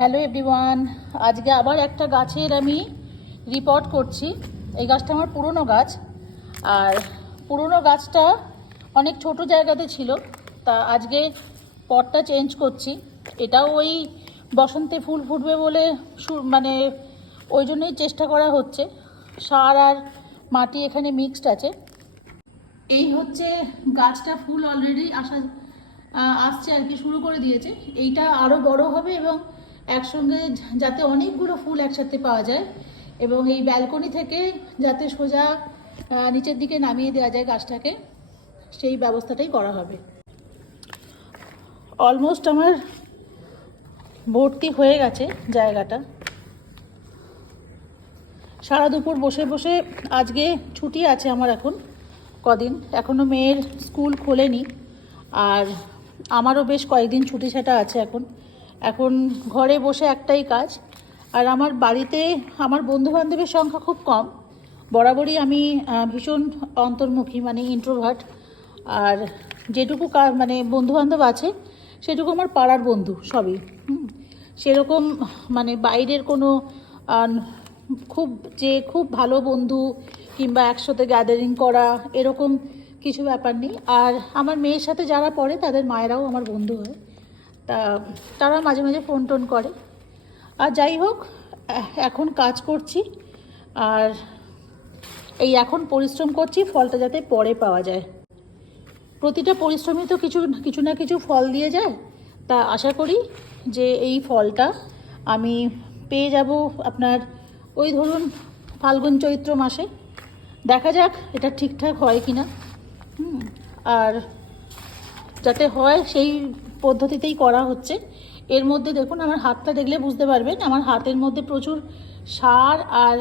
Hello everyone, আজকে আবার একটা গাছের আমি রিপোর্ট করছি। এই গাছটা আমার পুরনো গাছ, আর পুরনো গাছটা অনেক ছোট জায়গাতে ছিল। তা আজকে পটটা চেঞ্জ করছি। এটাও ওই বসন্তে ফুল ফুটবে বলে মানে ওই জন্যই চেষ্টা করা হচ্ছে। সার আর মাটি এখানে মিক্সড আছে। এই হচ্ছে গাছটা, ফুল অলরেডি আসছে আর কি, শুরু করে দিয়েছে। এইটা আরও বড় হবে এবং একসঙ্গে যাতে অনেকগুলো ফুল একসাথে পাওয়া যায়, এবং এই ব্যালকনি থেকে যাতে সোজা নিচের দিকে নামিয়ে দেওয়া যায় গাছটাকে, সেই ব্যবস্থাটাই করা হবে। অলমোস্ট আমার ভর্তি হয়ে গেছে জায়গাটা। সারা দুপুর বসে বসে, আজকে ছুটি আছে আমার এখন কদিন, এখনও মেয়ের স্কুল খোলেনি, আর আমারও বেশ কয়েকদিন ছুটি সেটা আছে। এখন ঘরে বসে একটাই কাজ। আর আমার বাড়িতে আমার বন্ধুবান্ধবের সংখ্যা খুব কম। বরাবরই আমি ভীষণ অন্তর্মুখী, মানে ইন্ট্রোভার্ট। আর যেটুকু মানে বন্ধুবান্ধব আছে সেটুকু আমার পাড়ার বন্ধু সবই। সেরকম মানে বাইরের কোনো খুব ভালো বন্ধু কিংবা একসাথে গ্যাদারিং করা এরকম কিছু ব্যাপার নেই। আর আমার মেয়ের সাথে যারা পড়ে তাদের মায়েরাও আমার বন্ধু হয়, তারা মাঝে মাঝে ফোন টোন করে। আর যাই হোক, এখন কাজ করছি, আর এই এখন পরিশ্রম করছি, ফলটা যাতে পরে পাওয়া যায়। প্রতিটা পরিশ্রমই তো কিছু না কিছু ফল দিয়ে যায়। তা আশা করি যে এই ফলটা আমি পেয়ে যাব আপনার ওই ধরুন ফাল্গুন চৈত্র মাসে। দেখা যাক এটা ঠিকঠাক হয় কি না। আর যাতে হয় সেই পদ্ধতিতেই করা হচ্ছে। এর মধ্যে দেখুন, আমার হাতটা দেখলে বুঝতে পারবেন, আমার হাতের মধ্যে প্রচুর সার আর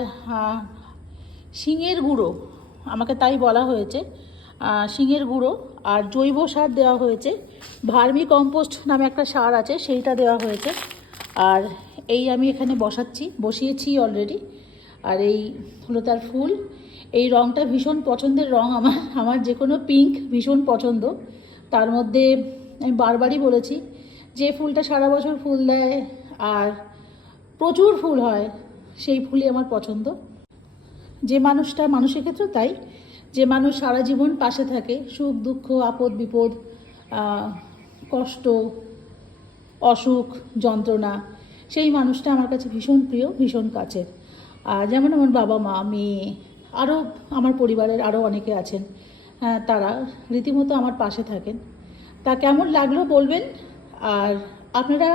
শিঙের গুঁড়ো, আমাকে তাই বলা হয়েছে। শিঙের গুঁড়ো আর জৈব সার দেওয়া হয়েছে। ভার্মি কম্পোস্ট নামে একটা সার আছে, সেইটা দেওয়া হয়েছে। আর এই আমি এখানে বসিয়েছি অলরেডি। আর এই হলো তার ফুল। এই রঙটা ভীষণ পছন্দের রঙ আমার যে কোনো পিঙ্ক ভীষণ পছন্দ। তার মধ্যে আমি বারবারই বলেছি, যে ফুলটা সারা বছর ফুল দেয় আর প্রচুর ফুল হয়, সেই ফুলই আমার পছন্দ। যে মানুষটা, মানুষের ক্ষেত্রে তাই, যে মানুষ সারা জীবন পাশে থাকে, সুখ দুঃখ আপদ বিপদ, কষ্ট অসুখ যন্ত্রণা, সেই মানুষটা আমার কাছে ভীষণ প্রিয়, ভীষণ কাছের। যেমন আমার বাবা মা, মেয়ে, আরও আমার পরিবারের আরও অনেকে আছেন, তারা রীতিমতো আমার পাশে থাকেন। তা কেমন লাগলো বলবেন। আর আপনারা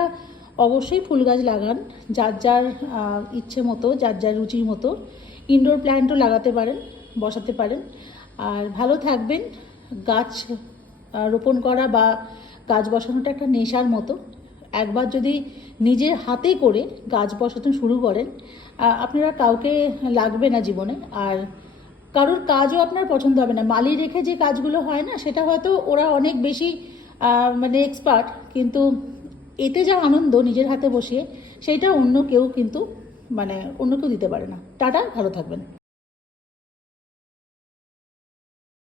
অবশ্যই ফুল গাছ লাগান, যার যার ইচ্ছে মতো, যার যার রুচির মতো। ইনডোর প্ল্যান্টও লাগাতে পারেন, বসাতে পারেন। আর ভালো থাকবেন। গাছ রোপণ করা বা গাছ বসানোটা একটা নেশার মতো। একবার যদি নিজের হাতে করে গাছ বসাতে শুরু করেন, আপনারা কাউকে লাগবে না জীবনে, আর কারোর কাজও আপনার পছন্দ হবে না। মালি রেখে যে কাজগুলো হয় না, সেটা হয়তো ওরা অনেক বেশি মানে এক্সপার্ট, কিন্তু এতে যা আনন্দ নিজের হাতে বসিয়ে, সেইটা অন্য কেউ দিতে পারে না। টাটা, ভালো থাকবেন।